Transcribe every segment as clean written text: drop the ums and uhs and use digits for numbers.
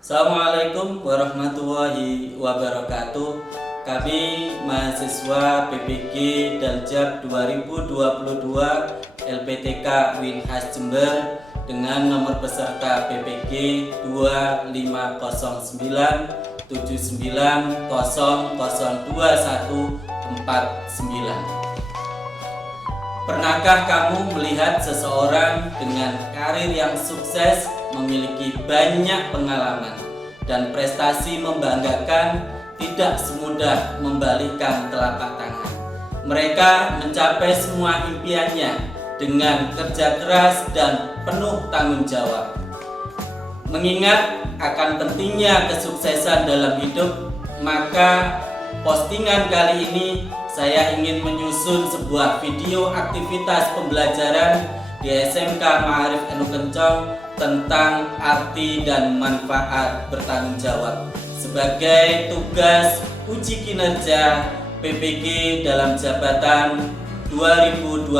Assalamualaikum warahmatullahi wabarakatuh. Kami mahasiswa PPG Daljab 2022 LPTK Winhas Jember dengan nomor peserta PPG 250979002149. Pernahkah kamu melihat seseorang dengan karir yang sukses, memiliki banyak pengalaman dan prestasi membanggakan, tidak semudah membalikkan telapak tangan? Mereka mencapai semua impiannya dengan kerja keras dan penuh tanggung jawab. Mengingat akan pentingnya kesuksesan dalam hidup, maka postingan kali ini saya ingin menyusun sebuah video aktivitas pembelajaran di SMK Ma'arif Enu Kencong tentang arti dan manfaat bertanggung jawab sebagai tugas uji kinerja PPG dalam jabatan 2022.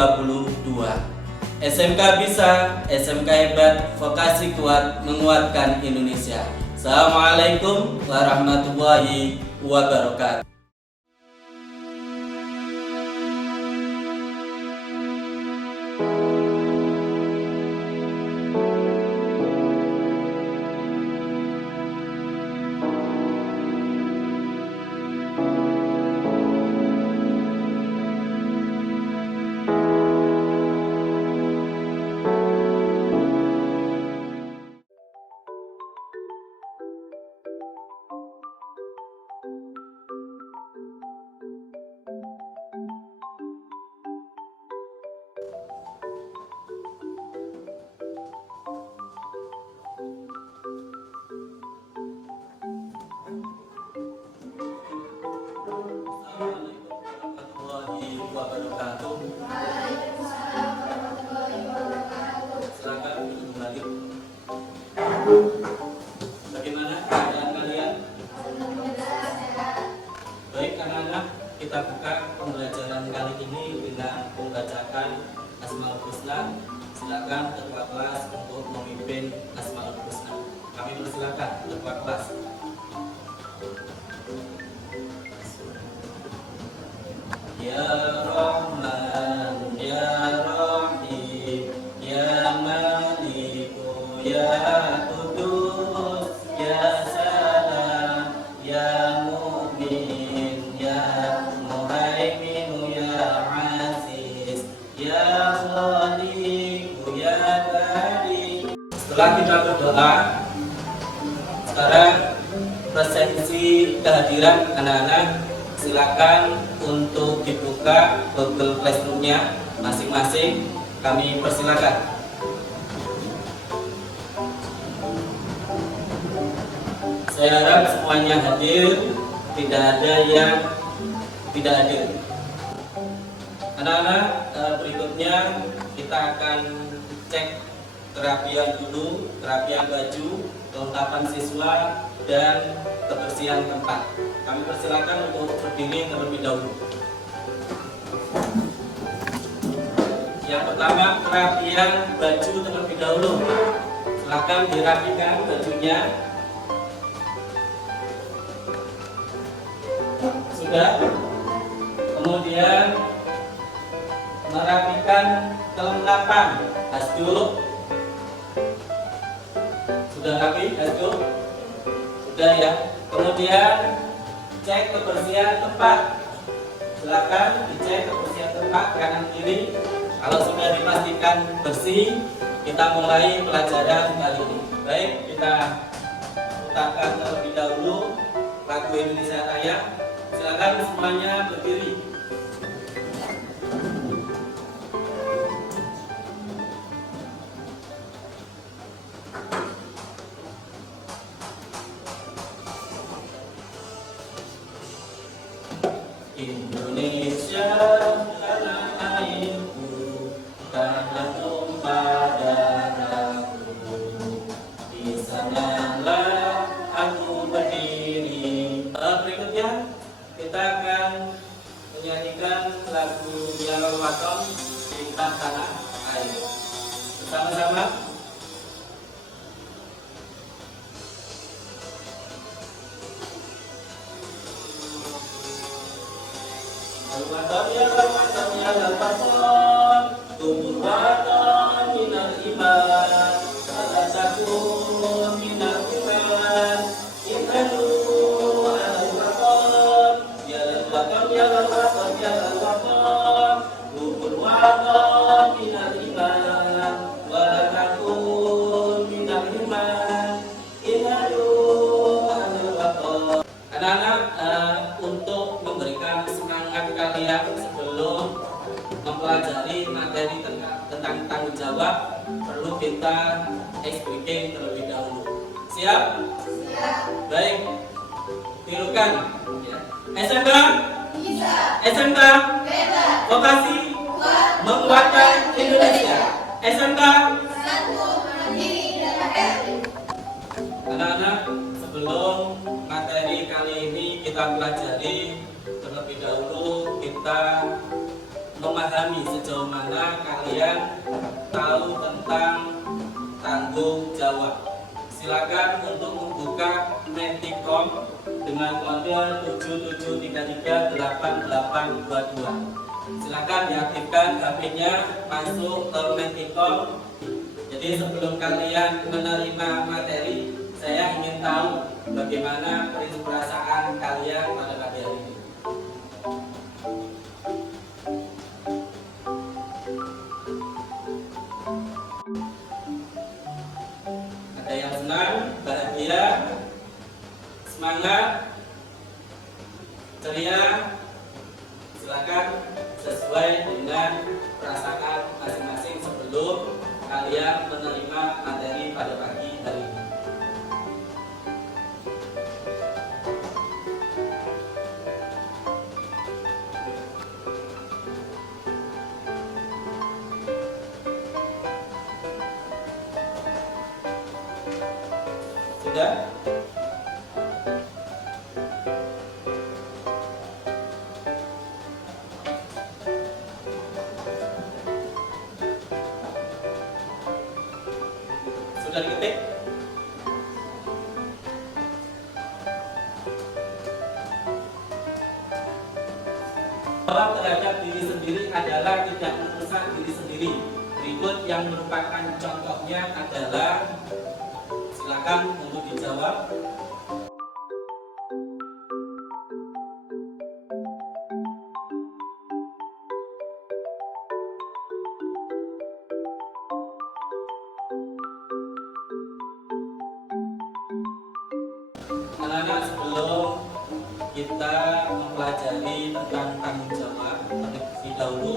SMK bisa, SMK hebat, vokasi kuat menguatkan Indonesia. Assalamualaikum warahmatullahi wabarakatuh. Bagaimana keadaan kalian? Baik anak-anak, kita buka pembelajaran kali ini dengan membacaan Asmaul Husna. Silakan ketua kelas untuk memimpin Asmaul Husna. Kami persilakan ketua kelas. Ya Rahman, Ya Rahim, Ya Maliku, Ya Qudus, Ya Salam, Ya Mu'min, Ya Muhaimin, Ya Aziz, Ya Khaliq, Ya Bari. Setelah kita berdoa, sekarang presensi kehadiran anak-anak, silakan untuk dibuka Google Classroom-nya masing-masing. Kami persilakan. Saya harap semuanya hadir, tidak ada yang tidak hadir. Anak-anak, berikutnya kita akan cek kerapian dulu, kerapian baju, kelengkapan siswa, dan kebersihan tempat. Kami persilakan untuk berdiri terlebih dahulu. Yang pertama, kerapian baju terlebih dahulu. Silakan dirapikan bajunya. Sudah. Kemudian merapikan kelengkapan hasduk. Sudah rapi hasduk? Sudah ya. Kemudian cek kebersihan tempat. Silakan dicek kebersihan tempat kanan kiri. Kalau sudah dipastikan bersih, kita mulai pelajaran kali ini. Baik, kita putarkan terlebih dahulu lagu Indonesia Raya. Silakan semuanya berdiri. Indonesia tanah airku, tanah tumpah darahku, di sanalah aku berdiri. Berikutnya kita akan menyanyikan lagu Biar Waton Cinta Tanah Air. Bersama-sama waton ya waton ya waton kubur waton minal iman ala takun minal iman imanu ala waton ya waton ya waton ya waton kubur waton minal iman wala takun minal iman imanu ala waton. Anak-anak, untuk memberikan semangat kalian sebelum mempelajari materi tentang tanggung jawab, perlu kita ice breaking terlebih dahulu. Siap? Siap. Baik. Tirukan. Ya. SMK? Bisa. SMK? Bebas. Vokasi? Kuat. Menguatkan Indonesia. SMK? Satu. Mandiri dan mandiri. Anak-anak, sebelum materi kali ini kita pelajari, terlebih dahulu kita memahami sejauh mana kalian tahu tentang tanggung jawab. Silakan untuk membuka Mentikom dengan kode 77338822. Silakan diaktifkan HP-nya, masuk ke Mentikom. Jadi sebelum kalian menerima materi, saya ingin tahu bagaimana perasaan kalian pada pagi hari ini. Ada yang senang, bahagia, semangat, ceria? Silakan sesuai dengan perasaan masing-masing sebelum kalian menerima materi pada pagi hari ini. Sudah? Sudah diketik? Jawab terhadap diri sendiri adalah tidak merusak diri sendiri. Berikut yang merupakan contohnya adalah, silakan untuk dijawab. Anak-anak, sebelum kita mempelajari tentang tanggung jawab, terlebih dahulu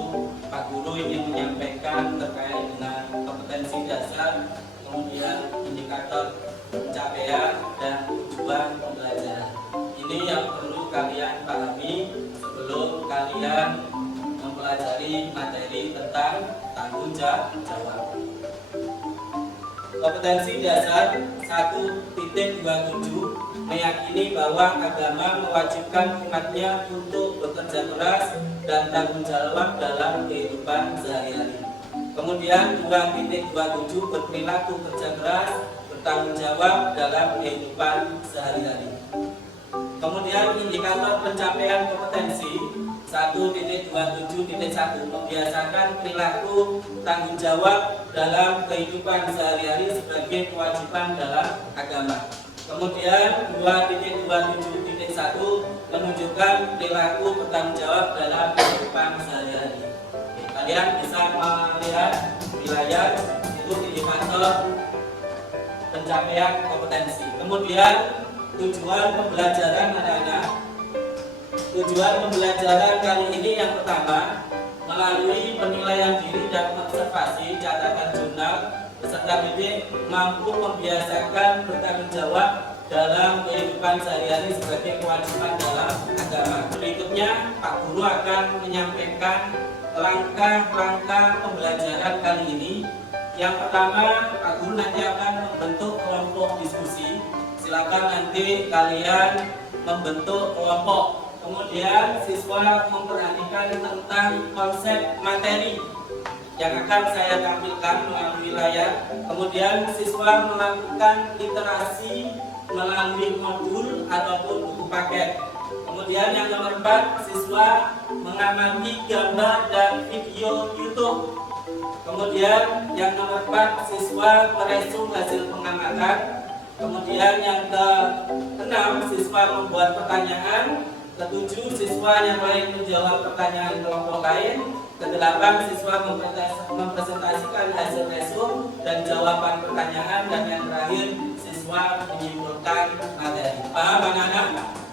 Pak Guru ingin menyampaikan terkait dengan kompetensi dasar, kemudian indikator pencapaian dan tujuan pembelajaran. Ini yang perlu kalian pahami sebelum kalian mempelajari materi tentang tanggung jawab. Kompetensi dasar 1.27 meyakini bahwa agama mewajibkan umatnya untuk bekerja keras dan tanggung jawab dalam kehidupan sehari-hari. Kemudian 2.27 berperilaku kerja keras, bertanggung jawab dalam kehidupan sehari-hari. Kemudian indikator pencapaian kompetensi 1.27.1 membiasakan perilaku tanggung jawab dalam kehidupan sehari-hari sebagai kewajiban dalam agama. Kemudian 2.27.1 menunjukkan perilaku bertanggung jawab dalam kehidupan sehari-hari. Kalian bisa melihat di layar itu indikator pencapaian kompetensi. Kemudian tujuan pembelajaran anak-anak. Tujuan pembelajaran kali ini yang pertama, melalui penilaian diri dan observasi catatan jurnal, peserta didik mampu membiasakan bertanggung jawab dalam kehidupan sehari-hari sebagai kewajiban dalam agama. Berikutnya, Pak Guru akan menyampaikan langkah-langkah pembelajaran kali ini. Yang pertama, Pak Guru nanti akan membentuk kelompok diskusi. Silakan nanti kalian membentuk kelompok. Kemudian siswa memperhatikan tentang konsep materi yang akan saya tampilkan melalui layar. Kemudian siswa melakukan literasi melalui modul ataupun buku paket. Kemudian yang nomor 4, siswa mengamati gambar dan video YouTube. Kemudian yang nomor 4, siswa meresum hasil pengamatan. Kemudian yang ke-6, siswa membuat pertanyaan. Ke-7, siswa yang lain menjawab pertanyaan kelompok lain. Ke-8, siswa mempresentasikan hasil resum dan jawaban pertanyaan. Dan yang terakhir, siswa menyimpulkan materi. Paham anak-anak?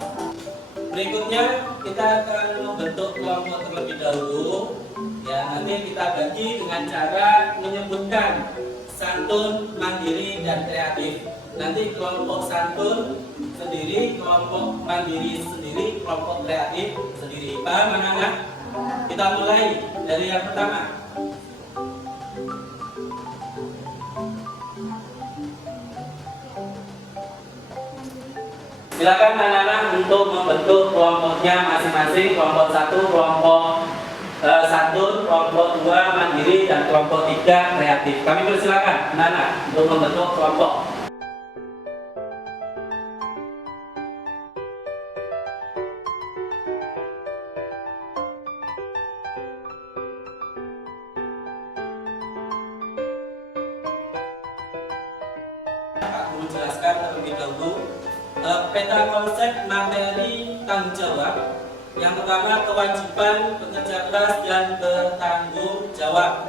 Berikutnya kita akan membentuk kelompok terlebih dahulu. Ya, nanti kita bagi dengan cara menyebutkan santun, mandiri, dan kreatif. Nanti kelompok santun sendiri, kelompok mandiri sendiri, kelompok kreatif sendiri. Paham anak-anak? Kita mulai dari yang pertama. Silakan anak-anak untuk membentuk kelompoknya masing-masing. Kelompok 1, kelompok santun, kelompok 2 mandiri, dan kelompok 3 kreatif. Kami persilakan anak-anak untuk membentuk kelompok. Pak Guru jelaskan terlebih dahulu peta konsep materi tanggung jawab. Yang pertama, kewajiban bekerja keras dan bertanggung jawab.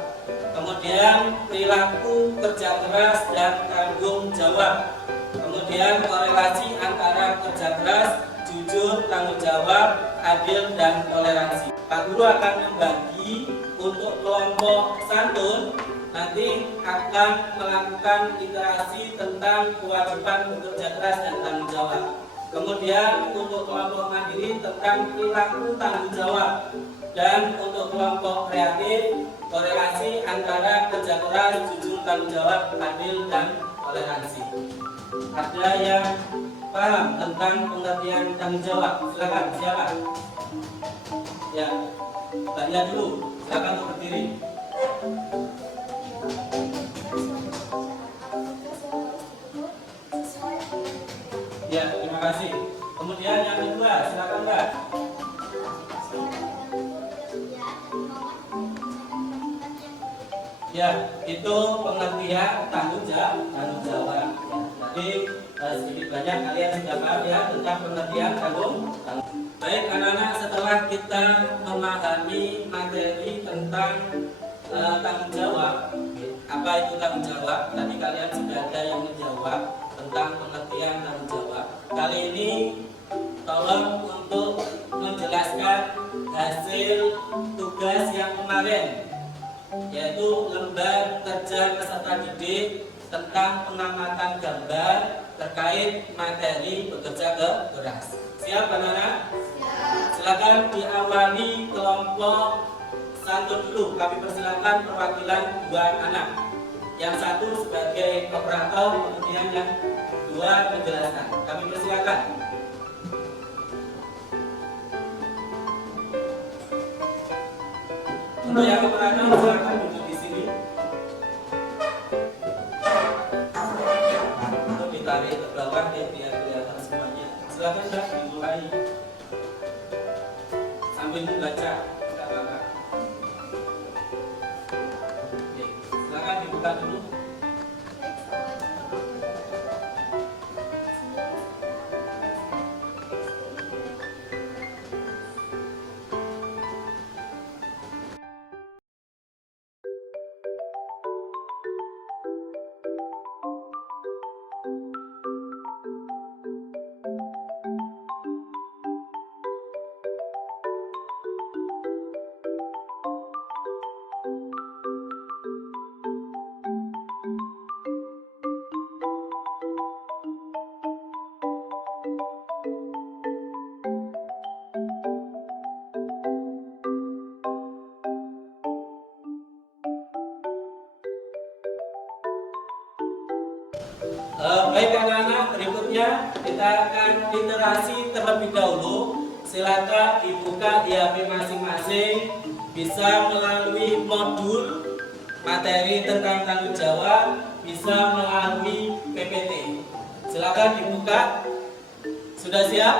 Kemudian perilaku kerja keras dan tanggung jawab. Kemudian korelasi antara kerja keras, jujur, tanggung jawab, adil, dan toleransi. Pak Guru akan membagi untuk kelompok santun. Nanti akan melakukan literasi tentang kewajiban bekerja keras dan tanggung jawab. Kemudian untuk kelompok mandiri tentang perilaku tanggung jawab. Dan untuk kelompok kreatif, korelasi antara kerja keras, jujur, tanggung jawab, adil, dan toleransi. Ada yang paham tentang pengertian tanggung jawab? Silakan, siapa? Ya, tanya dulu. Silakan untuk berdiri. Ya, terima kasih. Kemudian yang kedua, silakan Mbak. Ya, itu pengertian tanggung jawab. Jadi sedikit banyak kalian sudah paham ya tentang pengertian tanggung. Baik anak-anak, setelah kita memahami materi tentang tanggung jawab, apa itu tanggung jawab? Tadi kalian sudah ada yang menjawab tentang pengertian tanggung jawab. Kali ini tolong untuk menjelaskan hasil tugas yang kemarin, yaitu lembar kerja peserta didik tentang pengamatan gambar terkait materi bekerja keras. Siap anak-anak? Silakan diawali kelompok santun dulu. Kami persilakan perwakilan 2 anak. Yang satu sebagai operator, kemudian yang 2 menjelaskan. Kami persilakan. Untuk yang operator, silakan duduk di sini. Untuk ditarik ke bawah ya, biar kelihatan semuanya. Silakan Mbak, dimulai. Sambil membaca. Silakan dibuka dulu. Baik anak-anak, berikutnya kita akan literasi terlebih dahulu. Silakan dibuka di HP masing-masing, bisa melalui modul materi tentang tanggung jawab, bisa melalui PPT. Silakan dibuka. Sudah siap?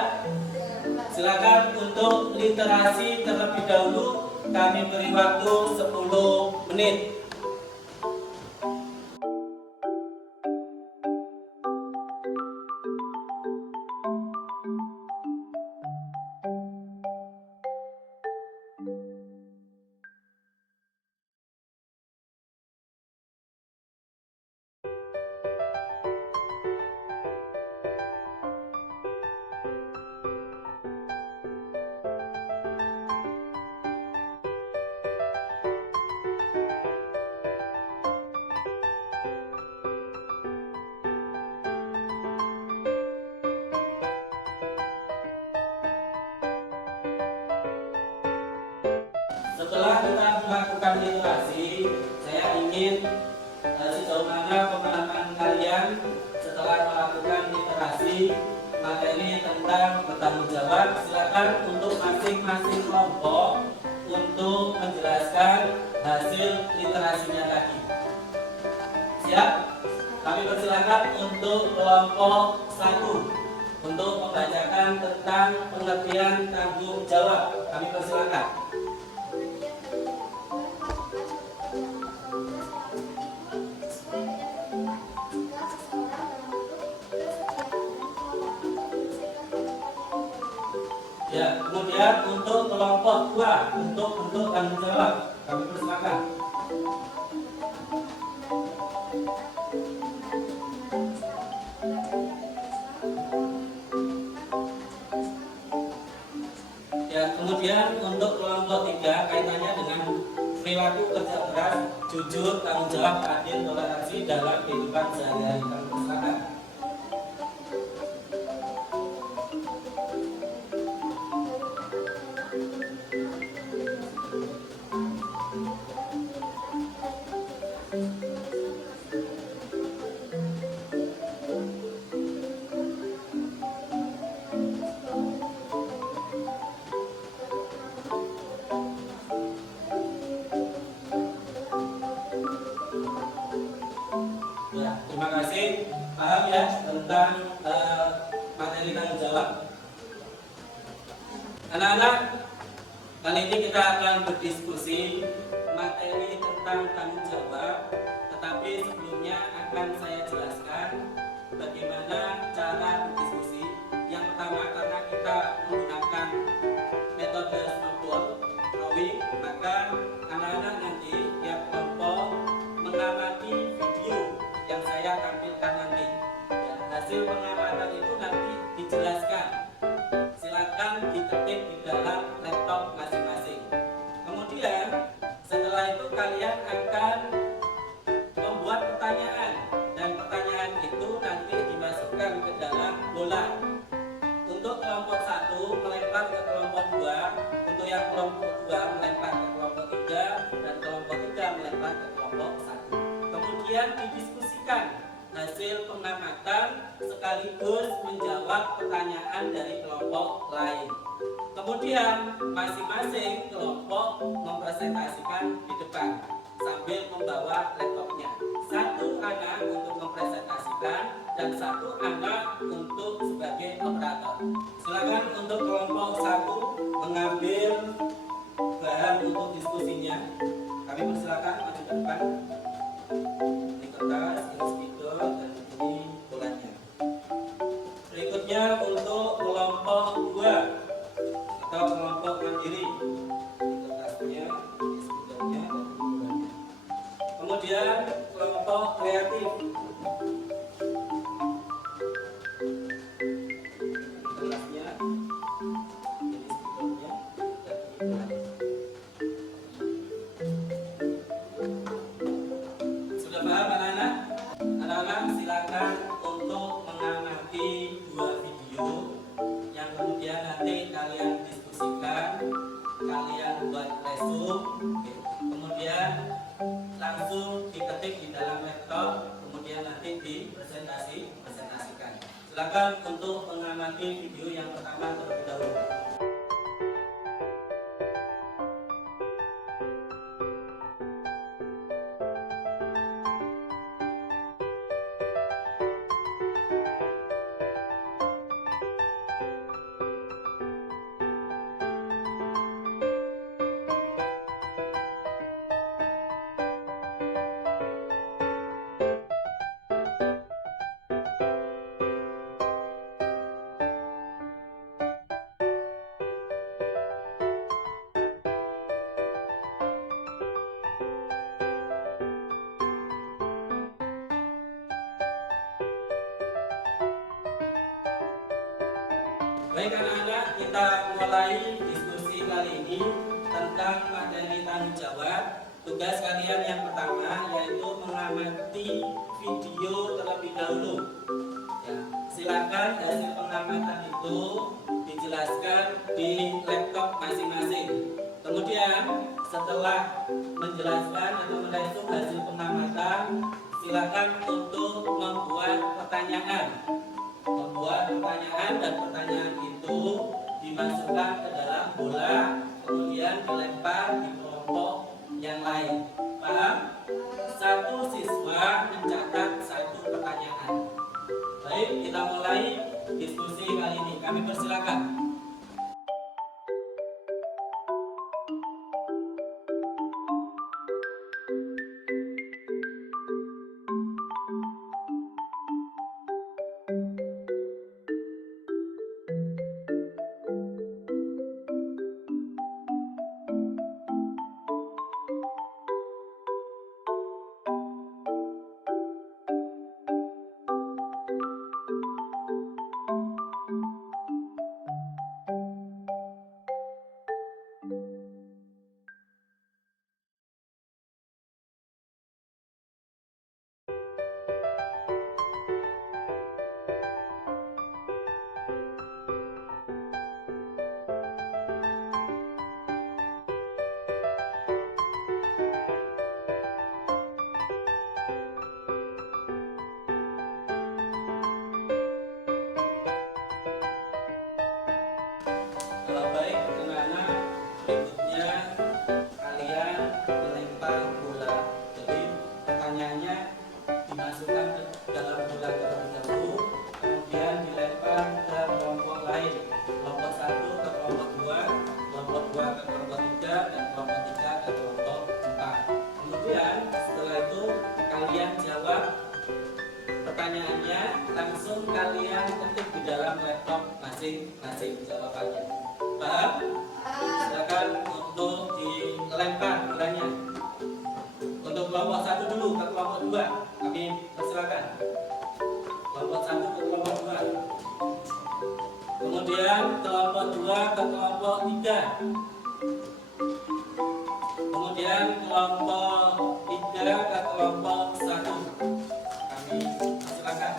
Silakan untuk literasi terlebih dahulu kami beri waktu 10 menit. Setelah kita melakukan literasi, saya ingin sejauh mana pengalaman kalian setelah melakukan literasi materi tentang bertanggung jawab. Silakan untuk masing-masing kelompok untuk menjelaskan hasil literasinya tadi. Siap? Kami persilakan untuk kelompok 1 untuk membacakan tentang pengertian tanggung jawab. Kami persilakan. Ya, kemudian untuk kelompok 2 untuk bentuk tanggung jawab, kami persilakan. Ya, kemudian untuk kelompok 3 kaitannya dengan perilaku kerja keras, jujur, tanggung jawab, adil, toleransi dalam kehidupan sehari-hari. Kami persilakan. Ya, terima kasih. Paham ya tentang materi tanggung jawab. Anak-anak, kali ini kita akan berdiskusi materi tentang tanggung jawab. Tetapi sebelumnya akan saya jelaskan bagaimana cara berdiskusi. Yang pertama, karena kita menggunakan metode snowball drawing, maka anak-anak nanti tiap kelompok mengamati video yang saya tampilkan nanti. Ya, hasil pengamatan itu nanti dijelaskan. Silakan diketik di dalam laptop masing-masing. Kemudian setelah itu kalian akan membuat pertanyaan, dan pertanyaan itu nanti dimasukkan ke dalam bola. Untuk kelompok 1 melempar ke kelompok 2, untuk yang kelompok 2 melempar ke kelompok 3, dan kelompok 3 melempar ke kelompok 1. Kemudian didiskusikan hasil pengamatan sekaligus menjawab pertanyaan dari kelompok lain. Kemudian masing-masing kelompok mempresentasikan di depan sambil membawa laptopnya. Satu anak untuk mempresentasikan dan satu anak untuk sebagai operator. Silakan untuk kelompok 1 mengambil bahan untuk diskusinya. Kami persilakan maju ke depan. Ini kertas, ini spidol, dan ini bolanya. Berikutnya untuk kelompok 2 atau kelompok mandiri. Ini kertasnya, ini spidolnya, dan ini bolanya. Kemudian kelompok kreatif. Ini kertasnya, ini spidolnya, dan ini bolanya. Sudah paham anak-anak? Anak-anak silakan untuk mengamati 2 video yang kemudian nanti kalian diskusikan, kalian buat resume, kemudian langsung diketik di dalam laptop, kemudian nanti presentasikan. Silakan untuk mengamati video yang pertama terlebih dahulu. Baik anak-anak, kita mulai diskusi kali ini tentang materi tanggung jawab. Tugas kalian yang pertama yaitu mengamati video terlebih dahulu. Ya, silakan hasil pengamatan itu dijelaskan di laptop masing-masing. Kemudian setelah menjelaskan atau menghitung hasil pengamatan, silakan untuk membuat pertanyaan. Dan pertanyaan itu dimasukkan ke dalam bola, kemudian dilempar di kelompok yang lain. Paham? Satu siswa mencatat satu pertanyaan. Baik, kita mulai diskusi kali ini. Kami persilakan. Baik, anak-anak, berikutnya kalian melempar bola. Jadi pertanyaannya dimasukkan ke dalam bola terlebih dahulu, kemudian dilempar ke kelompok lain. Kelompok satu ke kelompok dua, kelompok dua ke kelompok tiga, dan kelompok tiga ke kelompok empat. Kemudian setelah itu kalian jawab pertanyaannya, langsung kalian ketik di dalam laptop masing-masing jawabannya. Paham? Silakan untuk dilempar bolanya. Untuk kelompok satu dulu ke kelompok dua, kami persilakan. Kelompok satu ke kelompok dua. Kemudian kelompok dua ke kelompok tiga. Kemudian kelompok tiga ke kelompok satu. Kami persilakan.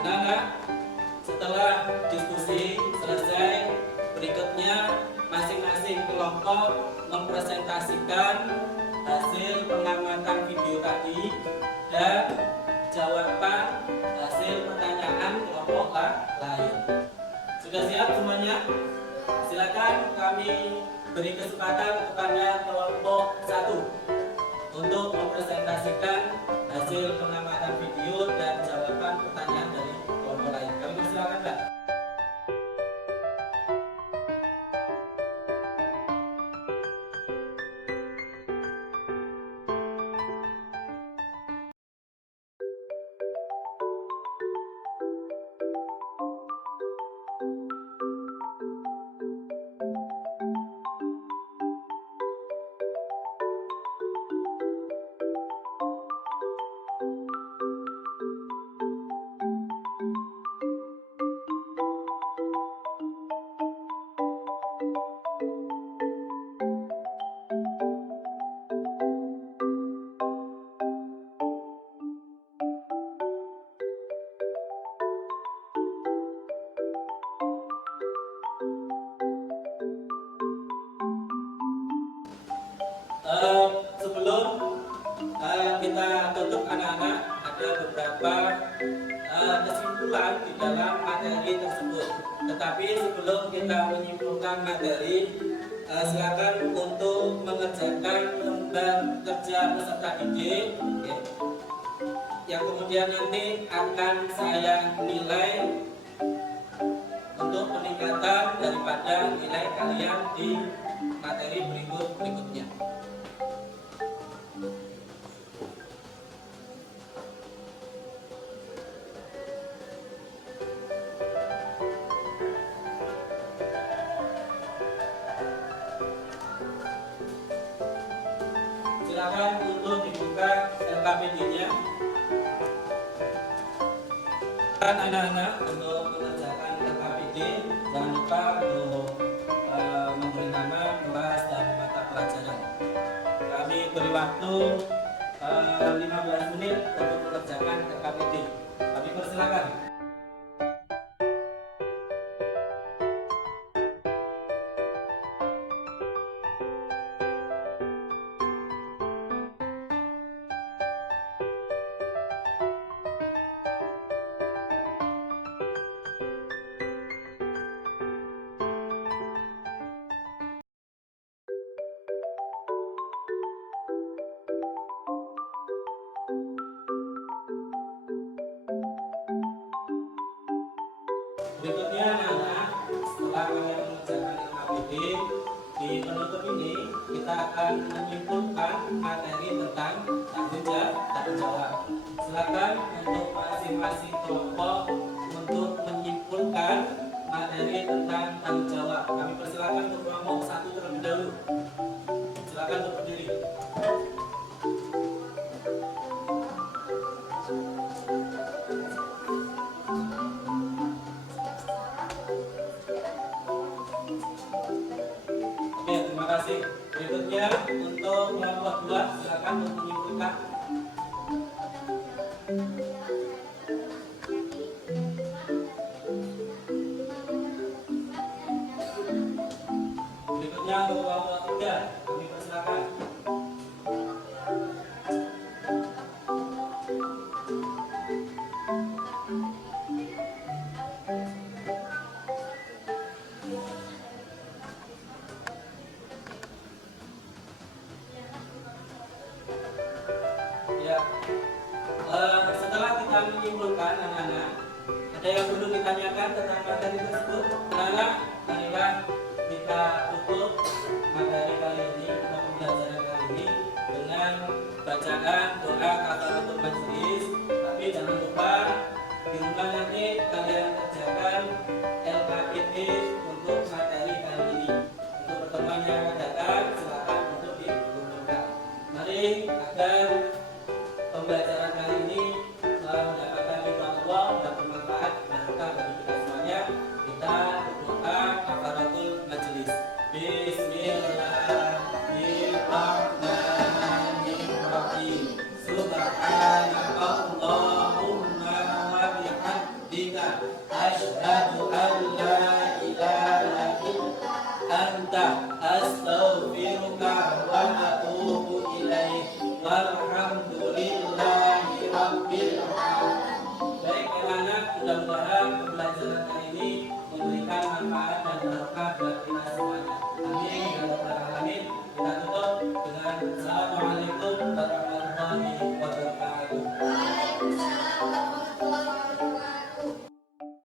Anak-anak, setelah diskusi selesai, berikutnya masing-masing kelompok mempresentasikan hasil pengamatan video tadi dan jawaban hasil pertanyaan kelompok lain. Sudah siap semuanya? Silakan kami beri kesempatan kepada kelompok satu untuk mempresentasikan hasil pengamatan video dan jawaban pertanyaan dari kelompok lain. Kami persilakan, Mbak. sebelum kita tutup anak-anak, ada beberapa kesimpulan di dalam materi tersebut. Tetapi sebelum kita menyimpulkan materi, silakan untuk mengerjakan lembar kerja peserta didik, ya, yang kemudian nanti akan saya nilai untuk peningkatan daripada nilai kalian di materi berikutnya. Silakan untuk dibuka LKPD-nya. Anak-anak untuk mengerjakan LKPD, jangan lupa untuk memberi nama kelas dan mata pelajaran. Kami beri waktu 15 menit untuk mengerjakan LKPD. Kami persilakan. Berikutnya anak-anak, setelah kalian mengerjakan LKPD, di penutup ini kita akan menyimpulkan materi tentang tanggung jawab. Silakan untuk masing-masing kelompok untuk menyimpulkan materi tentang tanggung jawab. Kami persilakan untuk kelompok satu terlebih dahulu. Silakan untuk berdiri. Oke, terima kasih. Berikutnya untuk kelompok 2, silakan untuk menyimpulkan. Berikutnya untuk kelompok 3, kami persilakan. Ya, setelah kita menyimpulkan anak-anak, ada yang perlu ditanyakan tentang materi tersebut? Anak-anak, marilah kita tutup materi kali ini atau pembelajaran kali ini dengan bacaan doa kafaratul majelis. Tapi jangan lupa di rumah nanti kalian kerjakan